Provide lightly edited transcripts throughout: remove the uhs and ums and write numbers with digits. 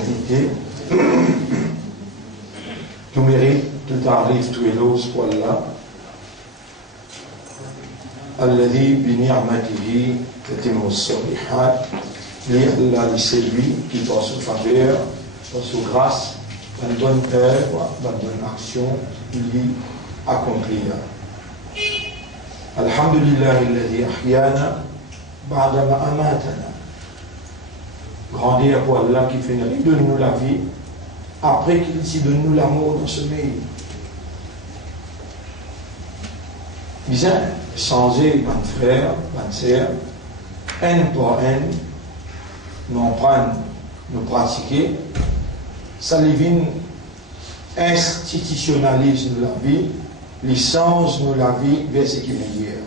invité. Tout mérite, tout arrive, tout éloge pour Allah. Alladhi bi ni'matihi tatimmu as-salihat. Allah, c'est lui qui, par son faveur, par sa grâce, par une bonne œuvre, par une bonne action, il accomplit. Alhamdulillah, alladhi ahyana ba'dama amatana. Grandir pour Allah qui fait de nous la vie après qu'il s'y donne nous l'amour dans ce sommeil. Bien, changer mon frère, ma sœur, un par un, nous prendre, nous pratiquer, ça devient institutionnalise nous la vie, licence nous la vie vers ce qui est meilleur.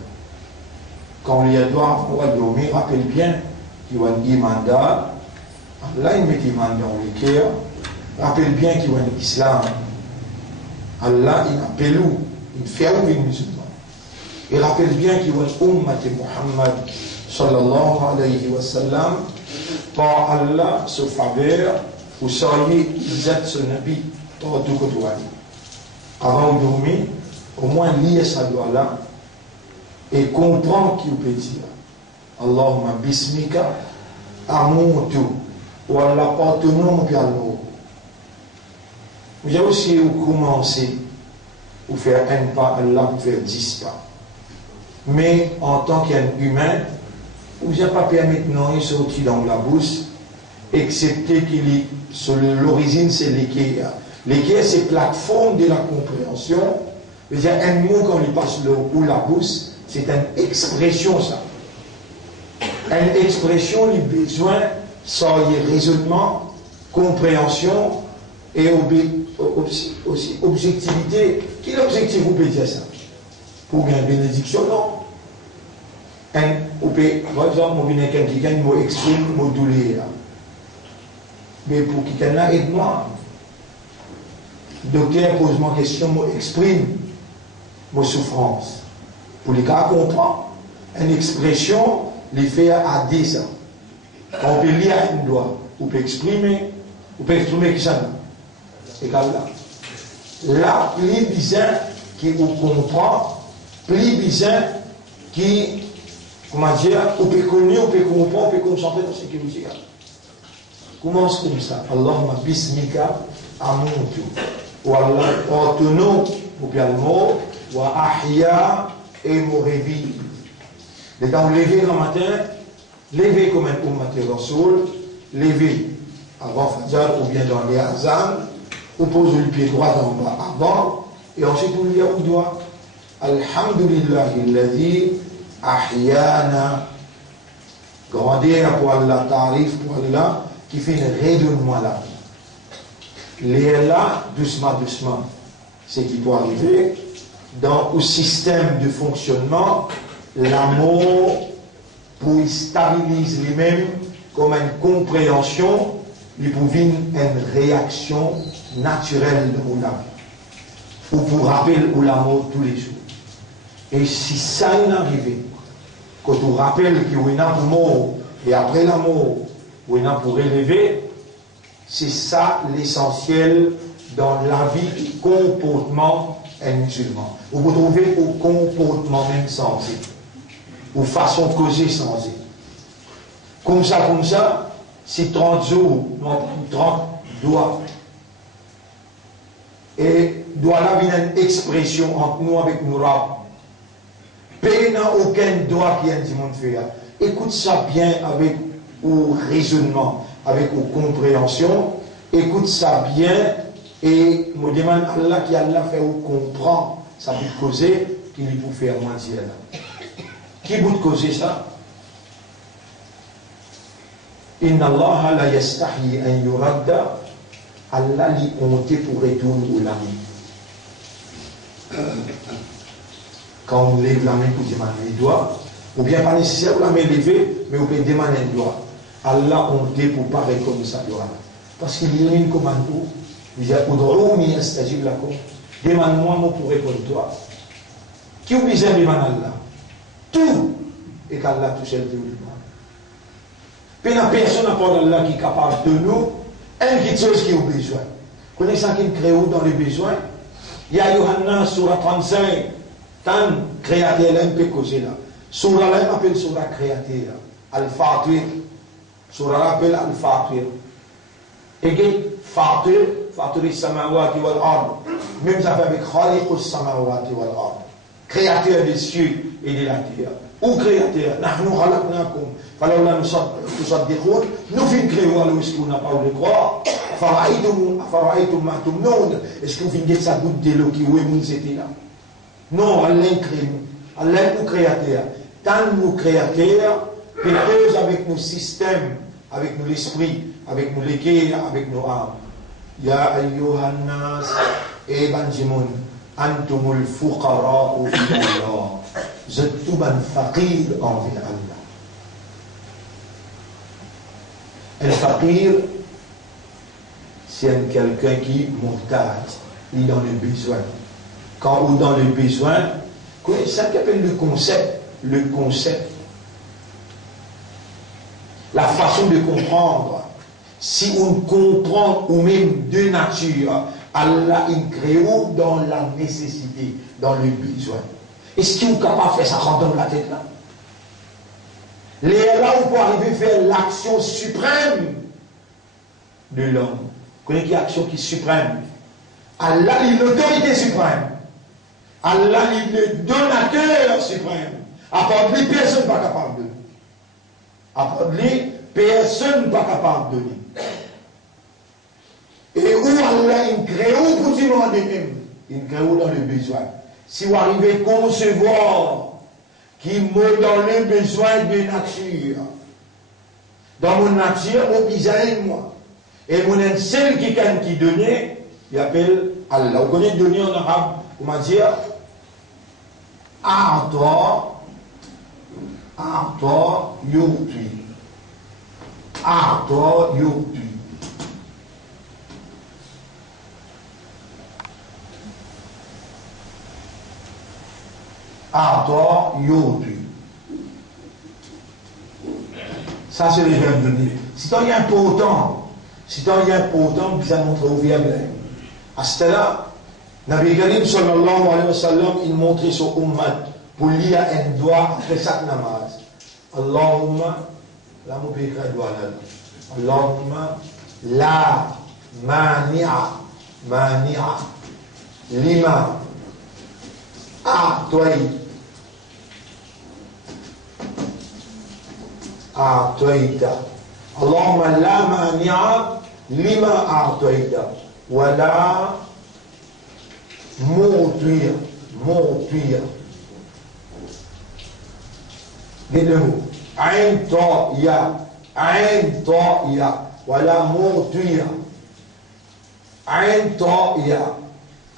Quand on y doit, on va dormir, rappelle bien qu'il y a un mandat. Allah il met iman dans le cœur. Rappelle bien qu'il y a un islam. Allah il appelle où il fait où les musulmans. Et rappelle bien qu'il y a un ummat Muhammad sallallahu alayhi wa sallam. Par Allah se faveur, vous seriez Izzat ce Nabi par tout côté. Avant de dormir, au moins lire sa doigt là et comprendre qu'il peut dire Allahumma bismika amutu. Ou à l'appartenant à nous. Vous avez aussi commencé à faire un pas, Allah pour faire 10 pas. Mais en tant qu'humain, vous n'avez pas permis maintenant de sortir dans la bouche, excepté qu'il est sur l'origine, c'est l'équerre. L'équerre, c'est plateforme de la compréhension. Il y a un mot quand il passe ou la bouche, c'est une expression, ça. Une expression, il a besoin. Ça y est raisonnement, compréhension et aussi objectivité. Quel objectif vous pouvez dire ça? Pour une bénédiction, non. Par exemple, on vient quelqu'un qui gagne, mot exprime, mot douleur. Mais pour quelqu'un aide-moi. Docteur pose-moi question, mot exprime, mot souffrance. Pour les cas comprendre, une expression, les fait à 10 ans. On peut lire une doigt, on peut exprimer qui ça non. Égal là. Là, plus bizarre qui vous comprend, plus bizarre qui, comment dire, on peut connaître, on peut comprendre, on peut concentrer dans ce qui vous dit. Commence comme ça. Allahumma bismika amuntu. Ou Allah, ordonnons, ou bien le mot, ou ahya et mon réveil. Et quand vous levez le matin, lever comme un ummat Rasoul, lever avant Fajr ou bien dans les Azan, ou pose le pied droit en bas avant, et ensuite on lit au doigt Alhamdulillah alladhi ahyana. Grandir pour Allah, tarif pour Allah, qui fait une redonne-moi la vie. Les là, doucement, doucement, c'est qui doit arriver dans le système de fonctionnement, l'amour pour stabiliser lui-même comme une compréhension, il pouvait une réaction naturelle de la vie. Ou pour rappeler l'amour tous les jours. Et si ça est arrivé, quand on rappelle qu'il y a un mort, et après l'amour, il y a pour élever, c'est ça l'essentiel dans la vie du comportement musulman. Vous trouvez au comportement même sensé. Ou façon de causer sans eux. Comme ça, c'est 30 jours, non, 30 doigts. Et doit là venir une expression entre nous avec nous rab. Pays n'a aucun doigt qui a dit mon fait. Écoute ça bien avec au raisonnement, avec aux compréhension. Écoute ça bien et me demande Allah qui Allah fait ou comprend. Ça peut causer qu'il peut faire moitié là. Qui vous causer ça? Inna Allah la yastahi an yuradda. Allah li honte pour retourner au lami. Quand on lève la main pour demander les doigts, ou bien pas nécessaire la main levée, mais on peut demander un doigt. Allah honte pour pas comme ça doigt. Parce qu'il y a une commande. Il dit Ud'ouni astajib lakum. Demande-moi, moi pour répondre à toi. Qui vous besoin de demander Allah? Tout et qu'Allah tout seul te le demande. Puis la personne à part d'Allah qui est capable de nous Une chose qui a besoin. Connaissez ça qui crée dans les besoins? Il y a Yohanna, Surah 35, tant créateur, là, peut causer là. Surah là, on appelle Surah créateur. Al-Fatir. Surah là, appelle Al-Fatir. Et Fatir, Fatir is-samawati wal-ard. Même ça fait avec Khaliq is-samawati wal-ard. Créateur des cieux et de la terre. Ou créateur, nahnu khalaqnakum. فلولا تصدقون نفين كريو على ويسكونا باو لكوا فرأيتم ما تمنون est-ce que vous venez de ça bout de l'eau qui où vous étiez là non Allah crée nous Allah nous créateur tant nous créateur peut-être avec nos systèmes avec nous l'esprit avec nous l'équerre avec nos âmes ya ayyuhan nas et banjimoun antumul fuqara ila Allah vous êtes tout ban faqir envers Allah. Un fakir, c'est quelqu'un qui est mortage, il est dans le besoin. Quand on est dans le besoin, c'est ça qu'on appelle le concept. La façon de comprendre. Si on comprend ou même de nature, Allah il crée dans la nécessité, dans le besoin. Est-ce qu'il est capable de faire ça quand on la tête là? Là où pour arriver à faire l'action suprême de l'homme. Vous connaissez qui est l'action qui est suprême? Allah est l'autorité suprême. Allah est le donateur suprême. À part de lui, personne n'est pas capable de donner. À part de lui, personne n'est pas capable de donner. Et où Allah il crée pour tout le monde même? Il crée dans le besoin. Si vous arrivez à concevoir qui me donne le besoin de nature. Dans mon nature, mon besoin moi. Et mon seul qui donnait, il appelle Allah. Vous connaissez donner en arabe, comment dire? A'ta yu'ti. A'ta yu'ti. A'ta yu'ti. Ça, c'est les verbes donner. Si tu es important, puis ça montre au verbe. À ce là, Nabi Karim sallallahu alayhi wa sallam, il montrait son ummat pour lire un doigt après chaque namaz. Allahumma, là, mon père, un doigt là. Allahumma, la mani'a, lima, أعطيت اللهم لا مانع لما أعطيت ولا معطي قله عين طائية ولا معطي عين طائية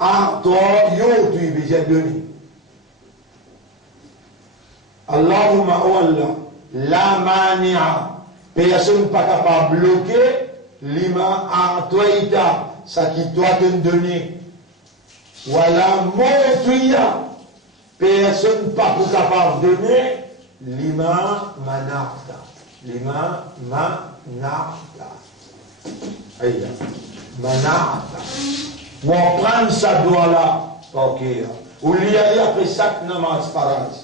أعطى يعطي بجدني اللهم أولا la mania, personne n'est pas capable de bloquer, lima a'toïta, ça qui doit te donner. Voilà, motuya, personne n'est pas capable de donner, lima manarta. Aïe, manarta. Ou on prend ça doigt là, ok. Ou l'y aller après chaque namaz faraz.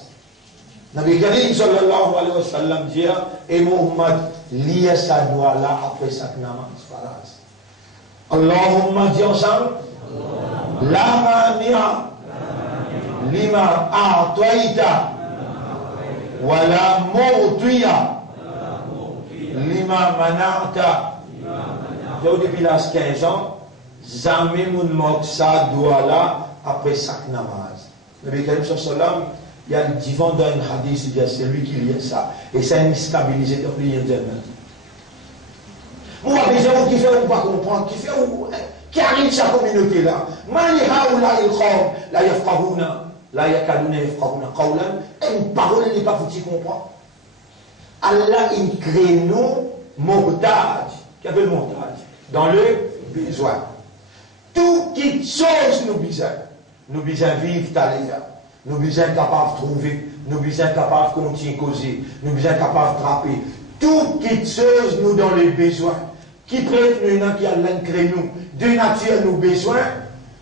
Nabi Karim sallallahu alayhi wa sallam dit et Muhammad lié sa doigt là après chaque namaz faraz. Allahumma dit ensemble la mania lima a'toïta wa la mu'tiya lima mana'ta. Depuis l'âge 15 ans, jamais mon mot sa doigt là après chaque namaz. Nabi Karim sallallahu alayhi wa sallam, il y a le divan dans un hadith, il dit c'est lui qui lit ça. Et c'est un stabilisé dans le lien. Moi, les gens qui font pas comprendre, qui arrive sa communauté là. Une parole n'est pas foutue comprendre. Allah, il crée nous mortage. Qu'est-ce que le mortage? Dans le besoin. Tout qui chose nous besoin. Nous besoin vivre à l'état. Nous sommes capables de trouver, nous sommes capables de continuer à causer, nous sommes capables de frapper. Toute chose nous dans les besoins. qui prête nous, qui a l'encré nous, de nature nos besoins,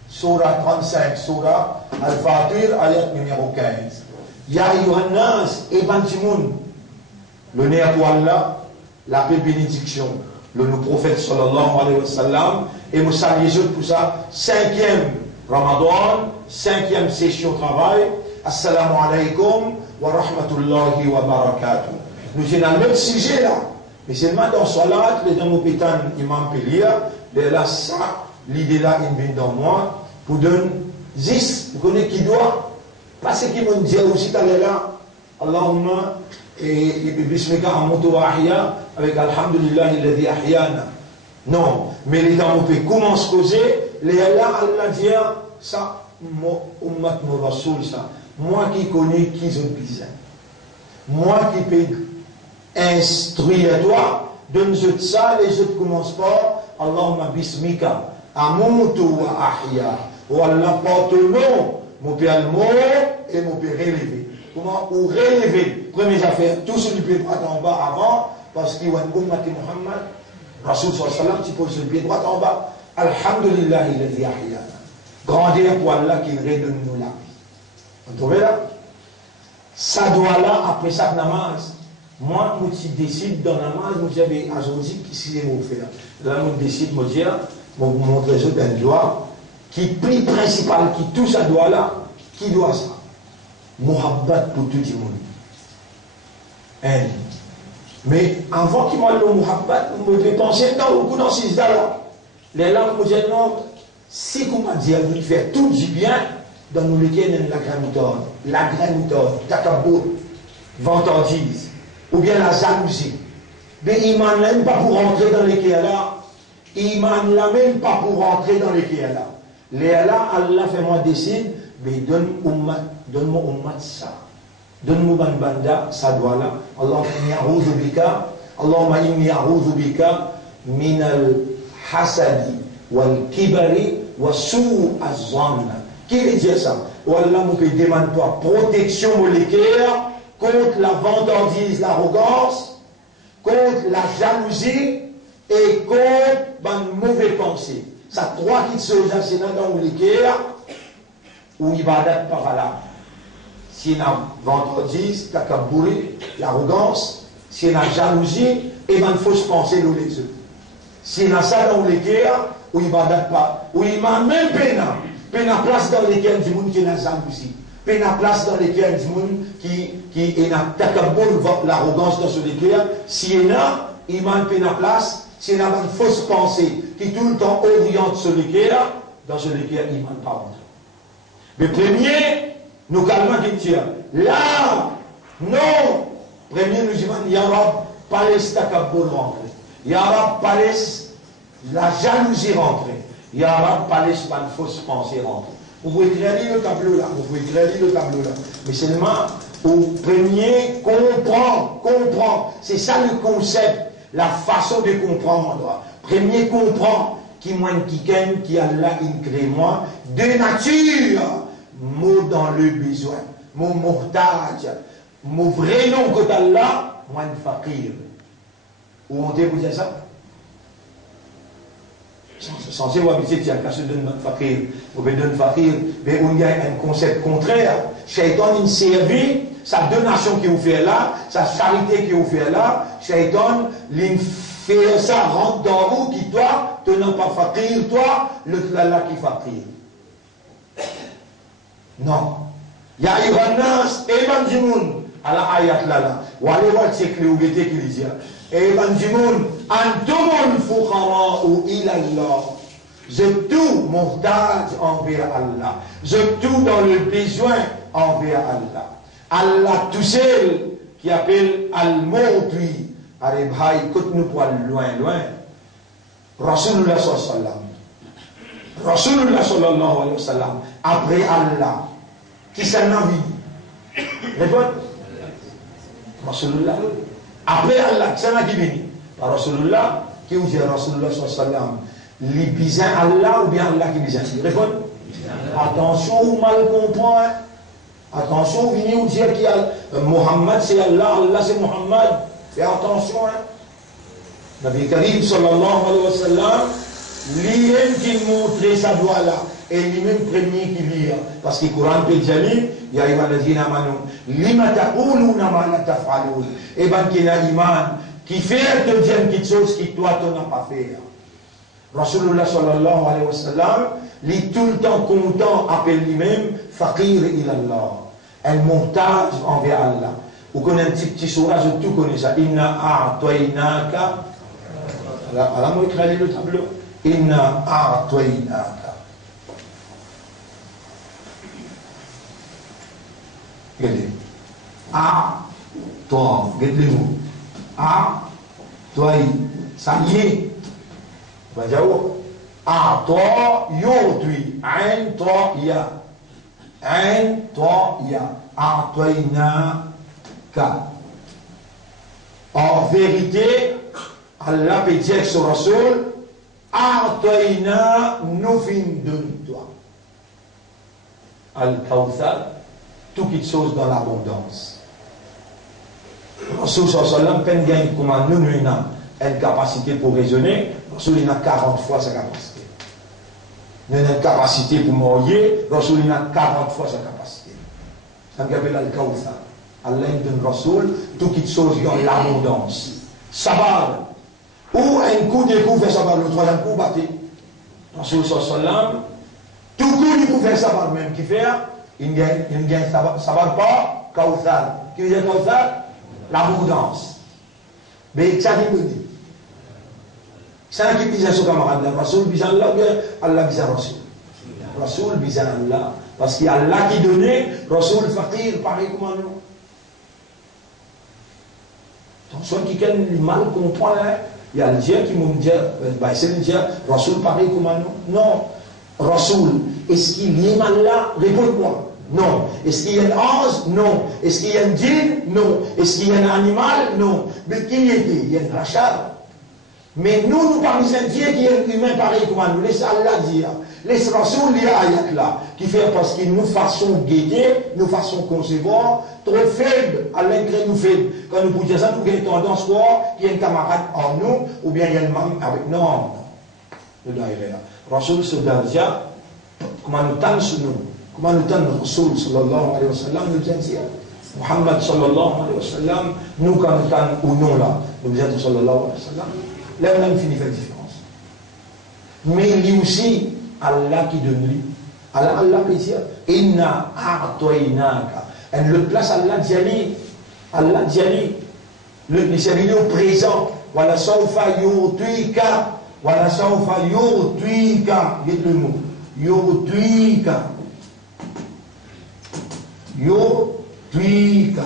Surah 35, Surah Al-Fatir, ayat numéro 15. Ya Yohannas, Evanjimoun, le nez à Allah, la paix bénédiction, le prophète sallallahu alayhi wa sallam, et nous saluons pour ça, 5e Ramadan, 5e session travail. Assalamu alaikum wa rahmatullahi wa barakatuh. Nous sommes dans le même sujet là, mais seulement dans Salat, les dans pétan imam Pelia, de là ça, l'idée là, il vient dans moi, pour donner 10, vous connaissez qui doit, parce qu'ils m'ont dit aussi, t'allais là, Allahumma, et bismika amutu wa ahya, avec alhamdulillah, il a dit ahyana. Non, mais les gens qui commencent à causer, les Allah, Allah dit, ça, ummat mon rasoul, ça. Moi qui connais qui sont bizarres. Moi qui peux instruire toi, donne-je ça, les autres commencent pas. Allahumma bismika, amutu wa ahya. Ou Allah porte le nom, mon père le mot et mon père relevé. Comment ou relever? Première affaire, tout sur le pied droit en bas avant, parce qu'il y a un ummat Muhammad, Rasoul sallallahu alayhi wa sallam, tu poses sur le pied droit en bas. Alhamdulillah, il a dit ahyana. Grandeur pour Allah qui redonne nous la vie. Vous trouvez là? Ça doit là, après chaque namaz. Moi, je décide dans la namaz, je dis, aujourd'hui, qui c'est mon faire? Là, je décide, je dis, je montre les autres un doigt, qui prie principal, qui touche ça doit là, qui doit ça? Muhabbat pour tout le monde. Hein? Mais avant qu'il m'aille le Muhabbat, je vais penser dans ces là. Les langues me disent non, si vous m'avez dit, vous faire tout du bien, dans nous lesquels la grande takabur, vantardise, ou bien la jalousie. Mais il m'en même pas pour rentrer dans les là. Il m'en l'a même pas pour rentrer dans les là. Les là, Allah fait moi décide, mais donne-moi ummat ça. Donne-moi banda, ça doit là. Allahumma inni a'udhu bika min al-hasadi wal-kibari wa su' az-zanna. Qui veut dire ça? Allah nous demande toi protection moléculaire contre la vantardise, l'arrogance, contre la jalousie et contre une mauvaise pensée. Ça trois qui se c'est dans moléculaire ou ibadat par là. Si on a vantardise, takabouri, l'arrogance, si on a jalousie, et ben fausse pensée nous les autres. Si on a ça dans moléculaire ou ibadat pas, ou il m'a même pena. Puis la place dans lesquelles du monde qui est la jalousie. Puis la place dans lesquelles du monde qui est l'arrogance dans ce lesquels, si il y a, il manque la place, s'il y a une fausse pensée qui tout le temps oriente ce lesquels, dans ce lesquels il ne manque pas rentrer. Mais premier, nous calmons qui tient. Là, non. Premier, nous disons, il y a pas les takabbur rentrer. Il y a pas la jalousie rentrer. Il y a pas les fausses pensées rentrer. Vous pouvez écrire le tableau là, vous pouvez écrire le tableau là. Mais seulement au premier, comprendre. C'est ça le concept, la façon de comprendre. Premier, comprendre qui moi qui Allah crée moi, de nature, mot dans le besoin, mon mortage, mon vrai nom que Allah, moi fakir. Où on dit vous dire ça? Censé vous habiter, tiens, quand je donne notre fakir, vous pouvez donner fakir, mais il y a un concept contraire. Shaitan, il servit, sa donation qui vous fait là, sa charité qui vous fait là, Shaitan, il fait ça, rentre dans vous, qui toi, tenant pas fakir, toi, le tlala qui fakir. Non. Il y a Ivanas, Evan Jimoun, à la ayat là, ou allez voir c'est que vous qui dit. Evan Jimoun, Antumul fuqara ou ilallah. Je tout montage envers Allah. Je tout dans le besoin envers Allah. Allah tout seul qui appelle Al-Mawtui. Arabhaï, écoute-nous pour aller loin. Rasulullah sallallahu alayhi wa sallam. Après Allah. Qui s'en a vu? Répondez. Rasulullah. Après Allah, qui s'en a qui venu? Rasulullah, qui vous dit Rasulullah sallallahu alayhi wa sallam? Les bizarres Allah ou bien Allah qui bizarre? Répondez. Attention, vous mal comprenez. Attention, vous venez vous dire qu'il y a Mohammed c'est Allah, Allah c'est Mohammed. Fais attention. Hein. Nabi Karim sallallahu alayhi wa sallam, lui-même qui montrait sa doigt là, et lui-même premier qui lit, parce que le Coran peut dire, ya ayyuhalladhina amanu, lima taquluna ma la taf'alun. Et ben qui a iman, qui fait de dire quelque chose qui toi tu n'as pas fait. Rasulullah sallallahu alayhi wa sallam, il est tout le temps content, appelle lui-même faqir ilallah, un montage envers Allah. Vous connaissez un petit surah, je tout connais ça. Inna a'toinaka. Alors, moi, écrire le tableau. Inna a'toinaka. Regardez. Toi, regardez le mot. Toi, ça y est. Va dire, toi, yodui. Toi, ya. Toi, ya. A'toinaka. En vérité, Allah peut dire sur Rasoul, A'toina nous de toi. Al-Kawthar, tout quelque chose dans l'abondance. Rasoul sallallahu alayhi wa sallam, comme nous avons une capacité pour raisonner, Rasoul il a 40 fois sa capacité. Nous avons une capacité pour mourir, Rasoul il a 40 fois sa capacité. Ça s'appelle Al-Kawthar. Allah donne Rasoul, tout quelque chose dans l'abondance. Sabar. Ou un coup de coup fait sabar, le troisième coup batté. Rasoul sallam, tout coup il peut faire sabar même, qui fait, il gagne sabar pas, Kawthar. Qui veut dire Kawthar? L'abondance. Mais ça dit que dit. Ça qui dit à son camarade, Rasoul bizarre Allah, ou bien Allah bizarre Rasoul. Rasoul bizarre Allah. Parce qu'il y a Allah qui donnait, Rasoul faqir, pareil comme nous. Soit qui a mal comprend, il y a le Dieu qui me dit, c'est le Dieu, Rasoul pareil comme nous. Non, Rasoul, est-ce qu'il y a mal là? Réponds-moi. Non. Est-ce qu'il y a un ange? Non. Est-ce qu'il y a un djinn? Non. Est-ce qu'il y a un animal? Non. Mais qui y était? Il y a un rachar. Mais nous parmi ces Dieu qui est humain pareil comme nous, laisse Allah dire. Laisse Rasoul lire ayat là, qui fait parce que nous façons guetter, nous façons concevoir, trop faible, à l'intérêt nous faible. Quand nous pouvons dire ça, nous avons tendance quoi, qu'il y a un camarade en nous, ou bien il y a un membre avec nous. Non. Le daïra. Rasoul se dit, comment nous tâne sur nous, comment nous tâne Rasoul sallallahu alayhi wa sallam, nous dit, Muhammad sallallahu alayhi wa sallam, nous quand nous tâne ou non là, nous disons sallallahu alayhi wa sallam, là on a une finie différence. Mais il y a aussi Allah qui donne lui. Allah peut dire, Inna a'toinaka. Et le place Allah dit, Allah dit, le serviteur au présent, Wala sawfa yu'tika, Wala sawfa yu'tika. Dites le mot. Yu'tika. Yu'tika.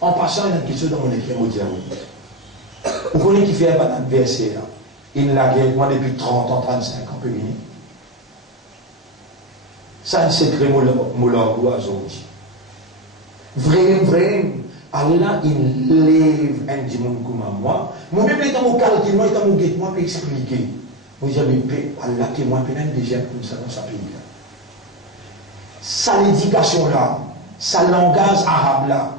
En passant, il y a une question dans mon écrit au diable. Vous connaissez qui fait un verset là? Il l'a gagné moi depuis 30 ans, 35 ans, peu fini. Ça, c'est un secret moulin aujourd'hui. Vraiment, Allah, il lève un dimanche comme moi. Moi-même, étant mon calcul, moi, étant mon guet, moi, je peux expliquer. Moi, je dis, Allah, qui est moi, peut-être déjà comme ça dans sa pays. Sa l'éducation là, sa langage arabe là,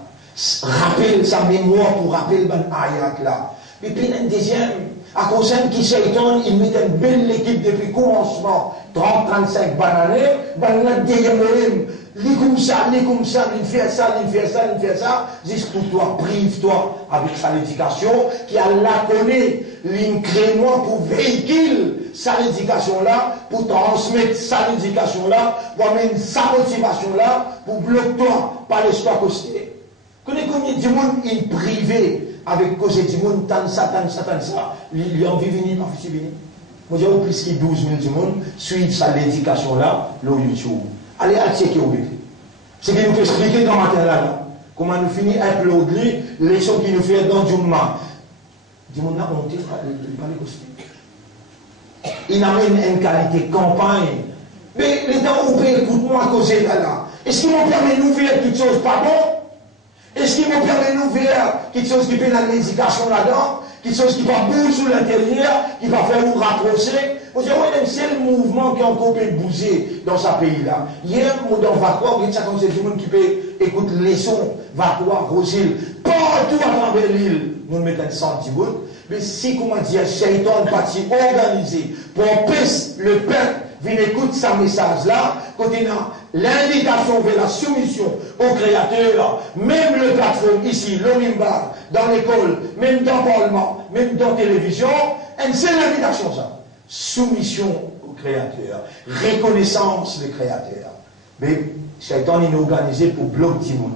rappelle sa mémoire pour rappeler ben ayat là. Et puis, un deuxième, à cause de qui Shaitan, il met une belle équipe depuis le commencement, 30-35 bananes, bananes déyemmerim, les comme ça, il fait ça, juste pour toi, prive-toi avec sa l'éducation, qui Allah connaît, l'incrément pour véhicule sa l'éducation là, pour transmettre sa l'éducation là, pour amener sa motivation là, pour bloquer-toi par l'espoir costé. Connais combien de monde il privé avec cause du monde, tant ça, il y a envie de venir, pas venir. Moi, j'ai plus que 12 000 du monde suivent sa l'éducation là, le YouTube. Allez à checker au bébé. C'est qu'il nous peut expliquer dans matin là, comment nous finir à uploader les choses qu'il nous fait dans du monde. Du monde là, on ne pas les costumes. Il amène une qualité campagne. Mais les temps où on peut écouter moi à cause de là, est-ce qu'ils m'ont permis de nous faire quelque chose pas bon? Est-ce qu'il me permet de nous faire quelque chose qui fait la l'éducation là-dedans? quelque chose qui va bouger sur l'intérieur, qui va faire vous rapprocher. Vous savez, c'est le mouvement qui a encore pu bouger dans ce pays-là. Hier, dans Vacois, vous savez, c'est tout le monde qui peut écouter les sons, Vacois, Rosil, partout à travers l'île, nous mettons un sentiment. Mais si, comment dire, Shaitan parti organisé pour empêcher le peuple venir écouter ce message-là, quand il a l'invitation vers la soumission au Créateur, même le plateforme ici, l'Onimbar, dans l'école, même dans le Parlement, même dans la télévision, c'est l'invitation ça. Soumission au Créateur, reconnaissance du Créateur. Mais Shaitan est organisé pour bloquer le monde.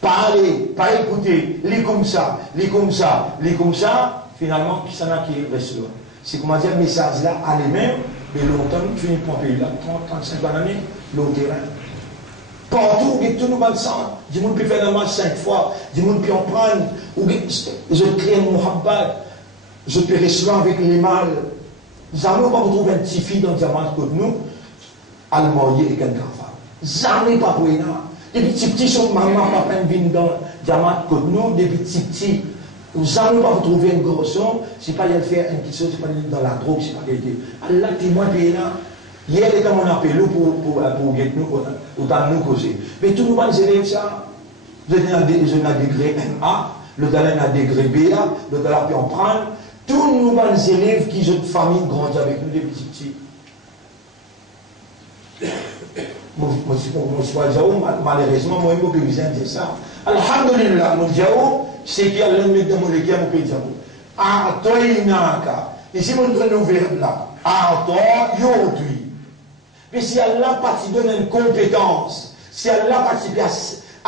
Parler, pas écouter, les comme ça, les comme ça, les comme ça, finalement, qui s'en a qui reste là. C'est comment dire, le message là, à lui-même, mais longtemps, tu finis pour un pays là, 30, 35 années, le terrain. Partout, où tout nous va le sang, du monde peut faire la marche 5 fois, du monde peut en prendre, ou je crée un muhabbat, je peux rester avec les mâles. Jamais on va vous trouver un petit fille dans le diamant comme nous, à le marier avec un garçon. Jamais pas pour une. Depuis petit, son maman, papa, vient dans le diamant comme nous, depuis petit. Vous n'allez pas vous trouver un garçon, c'est pas de faire une petite chose, c'est pas dans la drogue, c'est pas quelque chose. Allah, témoin, pays là. Hier, les gars m'ont appelé pour nous, ou dans nous causer. Mais tout le monde, élèves, ça. Vous avez un degré MA, le dalin a un degré BA, le dalin peut en prendre. Tous nous, les élèves qui ont une famille grandit avec nous depuis petits. Malheureusement, moi, je peux dire ça. Alhamdulillah, mon Dieu, c'est qu'il y a le mec de mon équipe, mon pays. Atoinaka. Ici, mon verbe là. Ato, yodui. Mais si Allah parti donne une compétence, si Allah participe à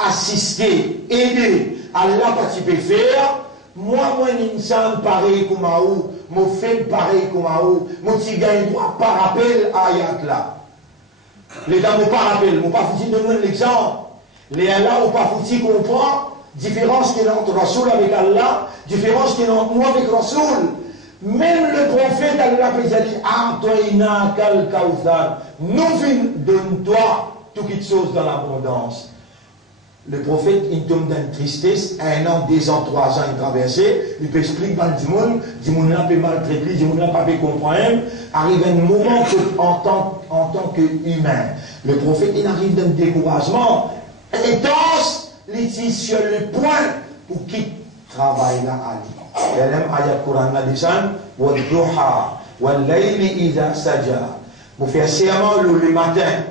assister, aider, Allah participe faire, moi, une insan pareil comme à où, mon fait pareil comme à où, mon petit gars, il doit pas rappeler ayat là. Les gars, ne pas rappellent, ne pas foutu donner l'exemple. Les Allah, ne pas foutu comprendre. Différence qu'il y a entre Rasoul avec Allah, différence qu'il y a entre moi avec Rasoul. Même le prophète Allah peut dire Antoina kal kauthar. Nous donne-toi toutes les choses dans l'abondance. Le prophète, il tombe dans une tristesse, 1 an, 2 ans, 3 ans, il traverse, il peut expliquer mal du monde là peut maltraiter, du monde là pas peut comprendre. Arrive un moment que, en tant qu'humain, le prophète, il arrive d'un découragement intense, il est sur le point pour qu'il travaille là à lui. Il y a même ayat Coran là descend, wa duha, wa layli idha saja. Vous faites serment le matin,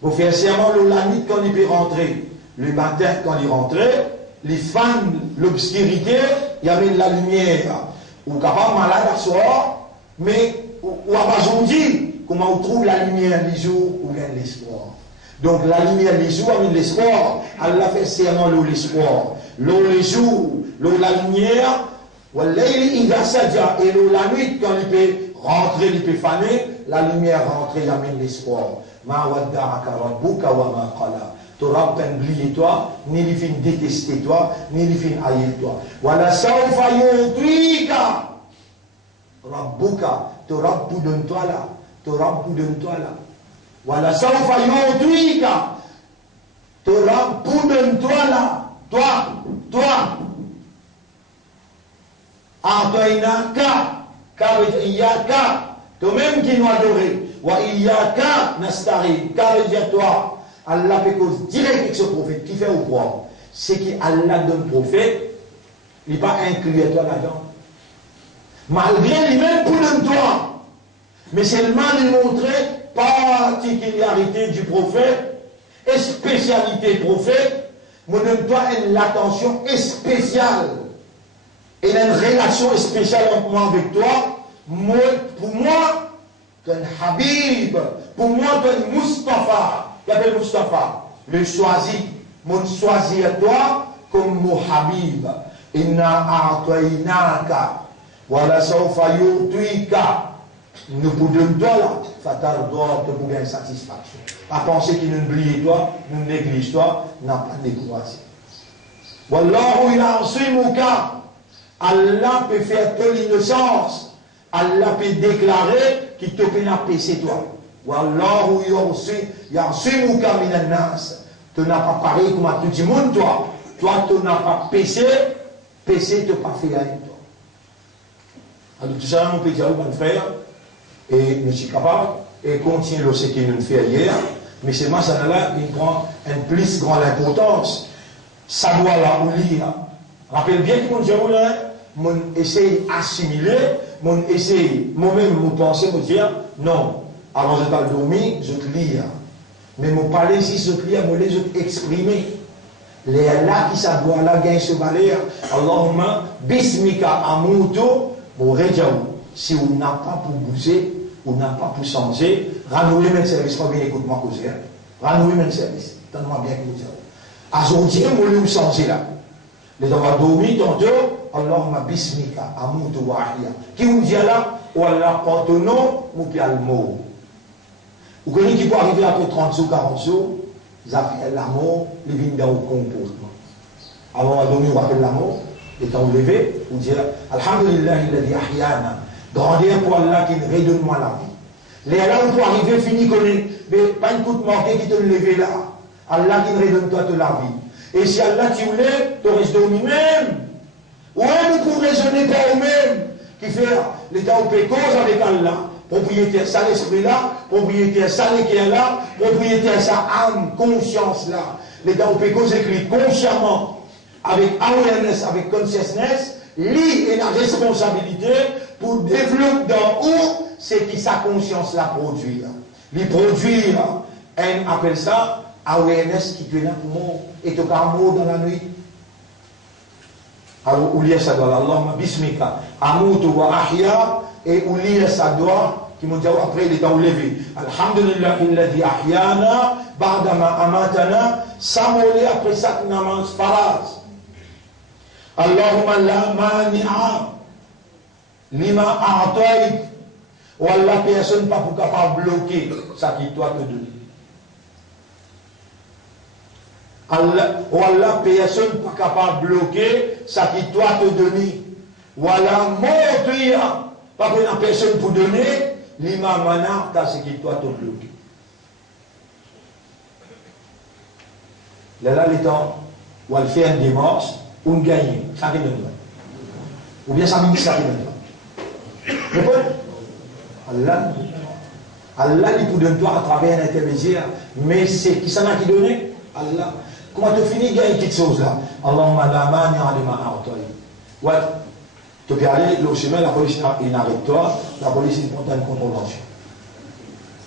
vous faites serment la nuit quand il peut rentrer. Le matin, quand il rentrait, les fans, l'obscurité, il y avait de la lumière. Ou capable malade à soir, mais ou à aujourd'hui, comment on trouve la lumière les jours ou bien l'espoir. Donc la lumière les jours avec l'espoir, Allah fait serment l'espoir. L'eau les jours, l'eau la lumière, et l'eau la nuit, quand il peut rentrer, il peut faner, la lumière rentrer, il amène l'espoir. Ma wadda'aka rabbuka wa ma qala. Tu n'auras pas oublié toi, ni les filles détester toi, ni les filles haïr toi. Voilà, sawfa yu'tika rabbuka, tu auras pour de toi là, tu auras pour de toi là. Voilà, sawfa yu'tika, tu auras pour de toi là, toi. Atoinaka, car iyaka, toi-même qui nous adorer, wa iyaka nastari, car toi. Allah fait cause direct avec ce prophète qui fait au quoi? C'est qu'Allah donne prophète, il n'est pas inclus à toi là-dedans. Malgré lui-même pour le toi. Mais seulement il montrer particularité du prophète et spécialité prophète, moi donne-toi une attention spéciale. Et une relation spéciale entre moi avec toi. Pour moi, tu es un Habib. Pour moi, tu es un Mustafa. Il appelle Mustafa, le choisi, mon choisi à toi comme mon Habib. Inna a'toinaka, wala sawfa yu'tika. Nous vous donnons toi là, fatardoa te pour gagner satisfaction. À penser qu'il nous oublie toi, nous néglige toi, n'a pas découragé. Wallahu ya'simuka. Allah peut faire de l'innocence. Allah peut déclarer qu'il te peut apaiser toi. Wallahu ya'simuka minan nas. Tu n'as pas parlé comme à tout le monde, toi. Toi, tu n'as pas péché te pas fait avec toi. Alors, tout ça, mon petit mon frère, et nous sommes capables, et continuer ce que nous fait hier, mais c'est moi, ça là, il prend une plus grande importance. Ça doit là, ou lire. Rappelle bien que mon Dieu, mon essaye d'assimiler, mon essaye, moi-même, mon penser, me dire, non, avant de pas dormir, je te lis. Mais mon parler, si je te lis, moi, je te exprimer. Les là qui ça doit là, gagner ce balai, Allahumma, bismika amuto, mon rejaou. Si on n'a pas pour bouger, on n'a pas pour changer, renouer même service, pas bien écoute-moi causer. Renouer même service. Donne-moi bien que vous dire. Aujourd'hui, on va changer là. Les gens vont dormir tantôt, Allahumma bismika amutu wa ahya. Qui vous dit là, ou Allah porte nom, ou bien le mot. Vous connaissez qui peut arriver après 30 jours, 40 jours, ils appellent la mort, ils viennent dans le comportement. Avant de dormir, on appelle la mort, les temps levé, on dit Alhamdulillah, il a dit ahyana. Grandeur pour Allah qui redonne-moi la vie. Les là, on peut arriver, fini, mais pas une coup de morgue qui te lève là. Allah qui redonne toi de la vie. Et si Allah tu voulais, tu restes dormi même. Ou même pour raisonner par vous-même, qui fait l'état où peut cause avec Allah. Propriétaire ça l'esprit là, propriétaire ça l'équerre là, propriétaire ça âme, conscience là. L'état où peut cause écrit consciemment, avec awareness, avec consciousness, lui et la responsabilité pour développer dans où c'est qui sa conscience la produire. Lui produire, on appelle ça awareness qui te là pour moi et te mot dans la nuit. Alors, oubliez ça doit Allahumma bismika amutu wa ahya et oubliez ça doit qui m'ont dit après il est en levé. Alhamdulillah alladhi ahyana ba'dama amatana samoli après ça namaz faraz. Allahumma la mani'a lima a'tayt ou Allah personne pas pour capable bloquer ça qui doit te donner. Allah personne pas capable de bloquer ça qui doit te donner. Voilà mort pas que la personne pour donner l'imam mana t'as ce qui doit te bloquer. Là les temps où elle fait une démarche on gagne ça qui donne ou bien ça me dit ça qui donne. Allah il peut donner toi à travers un intermédiaire mais c'est qui ça n'a qui donné Allah. Comment tu finis, il y a une petite chose là. Allahumma la mani alima a'tay. Ouais. Tu peux aller au chemin, la police il n'arrête toi, la police il prend une contravention.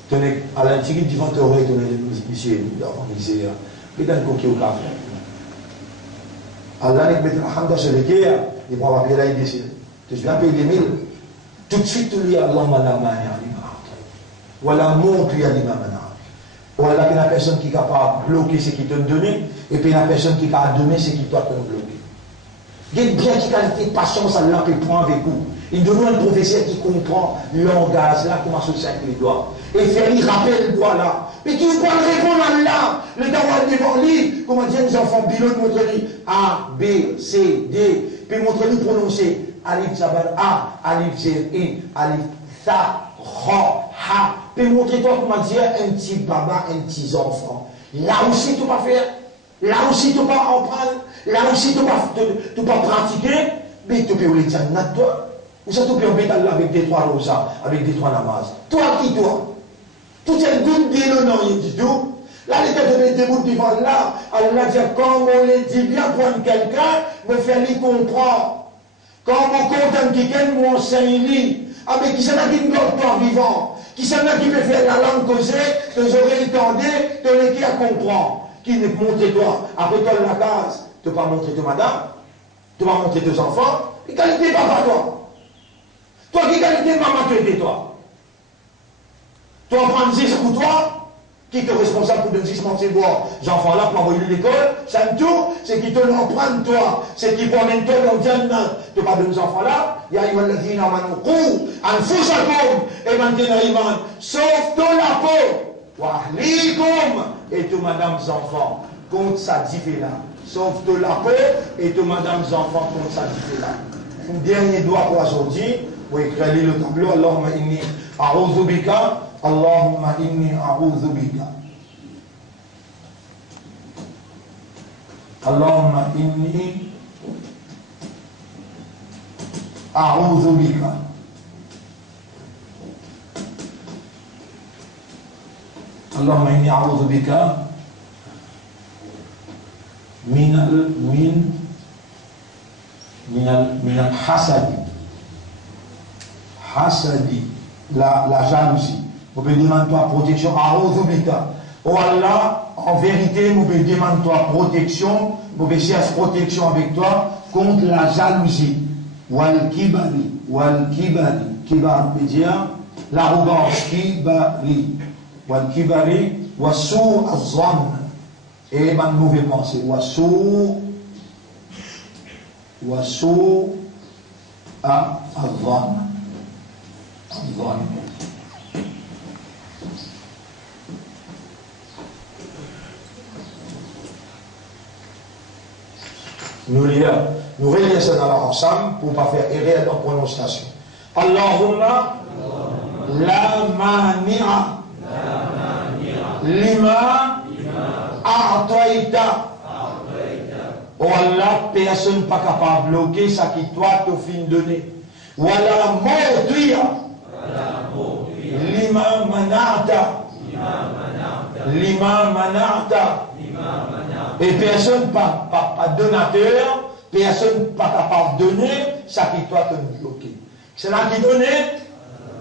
Tenez, à l'antique, devant te aurais donné des monsieur, l'organiser, puis d'un coquille au café. Allah il met la hamda sur les guerres, il prend papier là, il décide. Tu viens payer des mille. Tout de suite, tu lui dis Allahumma la mani alima a'tay. Voilà mon tu alima mana. Ou alors il y a une personne qui est capable de bloquer ce qui te donne, et puis il y a une personne qui est capable de donner ce qui doit te bloquer. Il y a bien qui qualité de patience, Allah peut prendre avec vous. Il donne un professeur qui comprend le langage là, comment associer avec les doigts. Et faire lui rappeler le doigt là. Mais qui va répondre à Allah, le dawa devant lui, comment dire les enfants, bilan montre-lui A, B, C, D, puis montre-lui prononcer Alif Zabar A, Alif Zer In, Alif Tha, Ra, Ha. Puis montre-toi comment dire un petit baba, un petit enfant. Là aussi, tu ne peux pas faire. Là aussi, tu ne peux pas en prendre. Là aussi, tu ne peux pas pratiquer. Mais tu peux aller dire, toi. Ou ça, tu peux embêter là avec des trois rosas, avec des trois namas. Toi qui, toi. Tout est good, dit le nom, il dit tout. Là, les têtes de des bouts devant là. Allah dit, quand on les dit bien prendre quelqu'un, me faire lui comprendre. Quand on compte quelqu'un, on enseigne-lui. Ah, mais qui s'en a qui ne dort pas vivant? Qui s'en a qui peut faire la langue causée, tes oreilles tendues, te l'équipe à comprendre. Qui ne montre toi, après toi la case, tu ne vas pas montrer ta madame, tu vas montrer tes enfants, et qualité papa toi. Toi qui qualité maman tu es toi. Tu vas prendre 10 pour toi, qui est responsable pour donner 10 montrer boire. Les enfants là pour envoyer à l'école, ça me tourne, c'est qui te l'empruntent toi, c'est qui promène toi dans le Jannah. Tu vas donner aux enfants là, il y a une qui n'a pas de coup, un fou chacun, et maintenant Iman, sauf toi la peau, wahlikum, et tout madame enfants, contre sa diffé là, sauf toi la peau, et tout madame enfants, contre sa diffé là. Un dernier doigt pour aujourd'hui, pour écrire le tableau, Allahumma inni a'udhu bika. Allahumma inni a'udhu bika. Allahumma inni a'udhu bika Allahumma inni a'udhu bika min al-hasadi. Hasadi, la jalousie. Vous pouvez demander toi protection. A'udhu bika. Oh Allah, en vérité, vous pouvez demander toi protection. Vous pouvez chercher protection avec toi contre la jalousie. Wal kibari. Wal kibari. Kibar veut dire l'arrogance. Kibari. Wal kibari. Wassou az-zann. Et ma mauvaise pensée. Wassou az-zann. Nous relions ça ensemble pour ne pas faire erreur dans la prononciation. Allahumma la mani'a lima a'taita. Oh Allah, personne n'est pas capable de bloquer ça qui toi te fin donner. Wala mawti'a lima mana'ta. Lima mana'ta. Et personne pas donateur, personne pas capable de donner, ça qui doit te bloquer. C'est là qui donnait,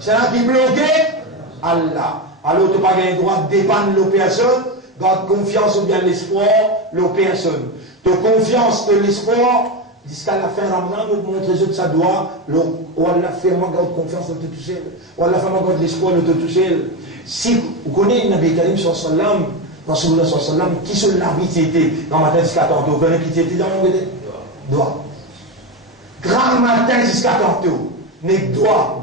c'est là qui bloquait, Allah. Alors tu n'as pas le droit de dépendre de la personne, garde confiance ou bien l'espoir, la personne. De confiance et l'espoir, jusqu'à la fin Ramadan, nous montrons que ça doit, ou Allah fait moi garde confiance de te toucher, ou Allah fait moi garde l'espoir de te toucher. Si vous connaissez Nabi Karim sallam, Rasulullah sallam, qui se l'a visité dans le matin jusqu'à tantôt, vous connaissez qui était dans mon côté? Doigt. Grand matin jusqu'à tantôt, mais doigt.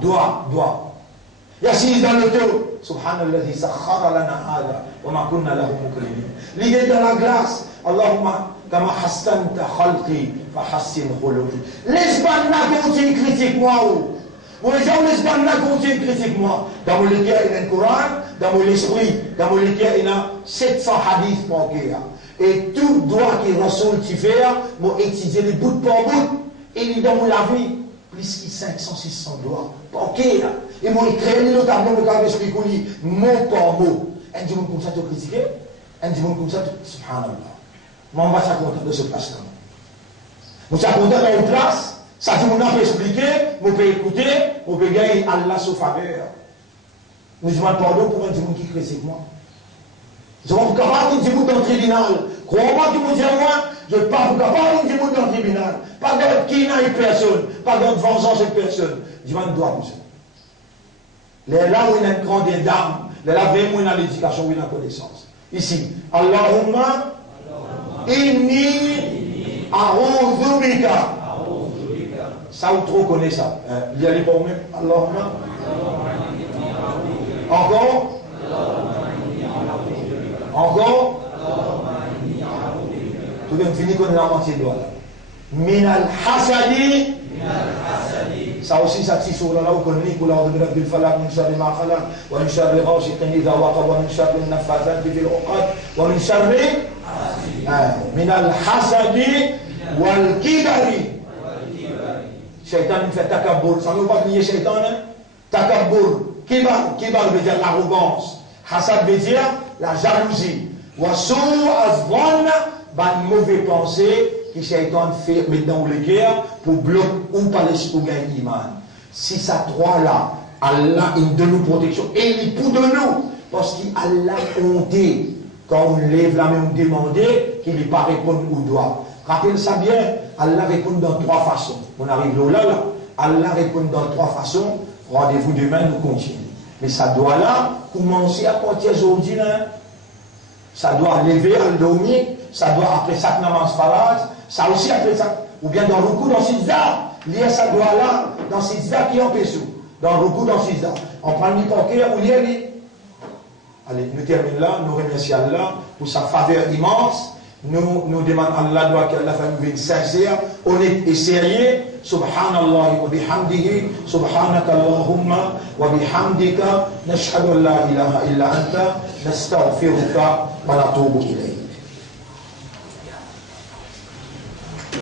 Yassis dans le dos, subhanallah, sakhara lana hada, wa ma kunna lahu mukrinin. L'idée dans la glace, Allahumma, kama hastanta khalqi, fa hassin khuluqi. Laisse pas la continuer critique moi ou. Vous les gens, laisse pas la continuer critique moi. Dans mon cœur, il y a un Coran, dans mon esprit, dans mon cœur, il y a 700 hadiths manqués. Et tout droit que Rasoul t'y fait, m'ont étudié les bouts par bout, et il dans la vie, plus que 500, 600 doigts. Manqués. Et m'ont écrit le tableau de carré sur les coulis, mot par mot. Un dit comme ça te critiquer, un dit comme ça te. Subhanallah. Moi, on va être content de ce place-là. On va être content dans une place. Ça tout le monde peut expliquer, on peut écouter, on peut gagner Allah sous faveur. Nous demandons pardon pour un monde qui critique moi. Je ne suis pas capable de dire dans le tribunal. Crois-moi que vous dites moi, je ne suis pas capable de dire dans le tribunal. Pas d'autre qui n'a une personne, pas d'autre vengeance de personne. Je demande droit pour ça. Les là où il y a une grande dame, les là où il y a l'éducation, où il y a la connaissance. Ici, Allahumma inni a'udhu bika. Ça ou trop connaît ça. Il y a les pour même. Allahumma. Encore. Encore. Tout le monde finit qu'on est en entier de doigt. Minal hasadi. Ça aussi, ça tisse sur là où qu'on dit, pour l'ordre de l'abdul falak, min sharri ma khalaq, wa min sharri ghasiqin idha waqab, wa min sharri nafathati fil uqad, wa min sharri minal hasadi wal kibari. Shaitan fait takabour. Ça ne veut pas nier shaitan, hein? Takabour. Kibar veut dire l'arrogance. Hasad veut dire la jalousie. Wassou azvan, une mauvaise pensée que shaitan fait mettre dans le cœur pour bloquer ou pas pour gagner l'iman. Si ça trois-là, Allah il donne nous protection et il pour de nous. Parce qu'Allah compté. Quand on lève la main, on demande qu'il n'est pas répondre au doigt. Rappelez ça bien, Allah répond dans trois façons. On arrive là. Allah répond dans trois façons. Rendez-vous demain, nous continuons. Mais ça doit là commencer à partir d'aujourd'hui. Ça doit lever à dormir. Ça doit après ça que namaz faraj. Ça aussi après ça. Ou bien dans le coup dans Sizda. Lié ça doit là dans Sizda qui est en Pessou. Dans le coup dans Sizda. On prend le paquet ou lié. Allez, nous terminons là. Nous remercions Allah pour sa faveur immense. Nous demandons à Allah doit qu'Allah fasse une vie sincère, honnête et sérieux. Subhanallah wa bihamdihi, subhanaka Allahumma wa bihamdika, nashhadu an la ilaha illa anta, nastaghfiruka wa natubu ilayk.